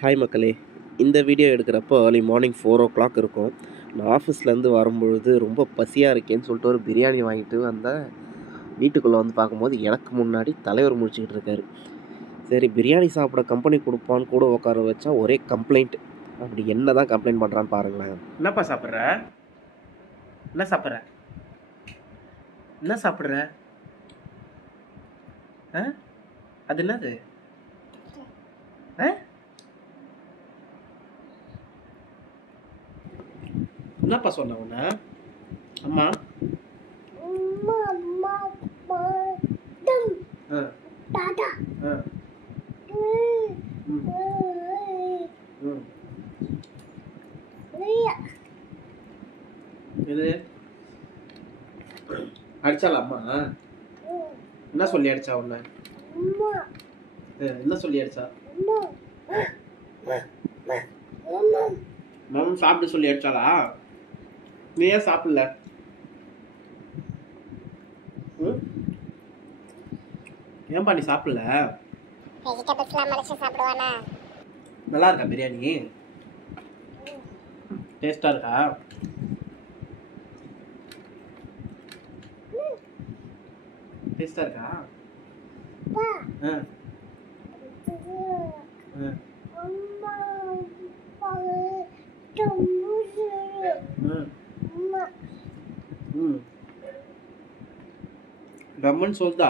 Hi மக்களே, இந்த video எடுக்கிறப்போ early morning 4 o'clock இருக்கும். நான் ஆஃபீஸ்லேருந்து வரும்பொழுது ரொம்ப பசியாக இருக்கேன்னு சொல்லிட்டு ஒரு பிரியாணி வாங்கிட்டு வந்தேன். வீட்டுக்குள்ளே வந்து பார்க்கும்போது எனக்கு முன்னாடி தலைவர் முடிச்சுக்கிட்டு இருக்காரு. சரி பிரியாணி சாப்பிட கம்பெனி கொடுப்பான்னு கூட உட்கார வச்சா ஒரே கம்ப்ளைண்ட். அப்படி என்ன தான் கம்ப்ளைண்ட் பண்ணுறான்னு பாருங்களேன். என்னப்பா சாப்பிட்ற? என்ன சாப்பிட்ற? என்ன சாப்பிட்ற? அது என்னது? என்னப்பா சொன்ன உன்ன அம்மா? இது அடிச்சால அம்மா? என்ன சொல்லி அடிச்சா உன்ன? என்ன சொல்லி அடிச்சா? மாமன் சாப்பிட்டு சொல்லி அடிச்சாளா? நீ ஏன் சாப்பிடல? ஏன்பா நீ சாப்பிடல? நல்லா இருக்கா பிரியாணி? டேஸ்டா இருக்கா? டேஸ்டா இருக்கா? ரம்மன் சொல்தா?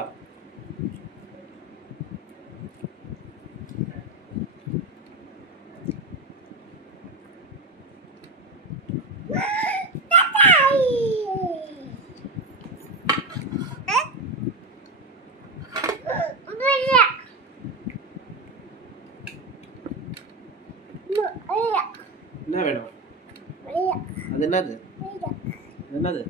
என்ன வேணும்? அது என்னது? என்னது?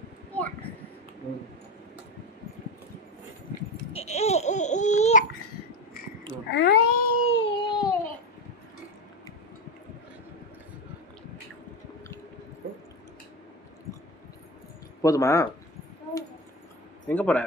போதுமா? எங்க போற?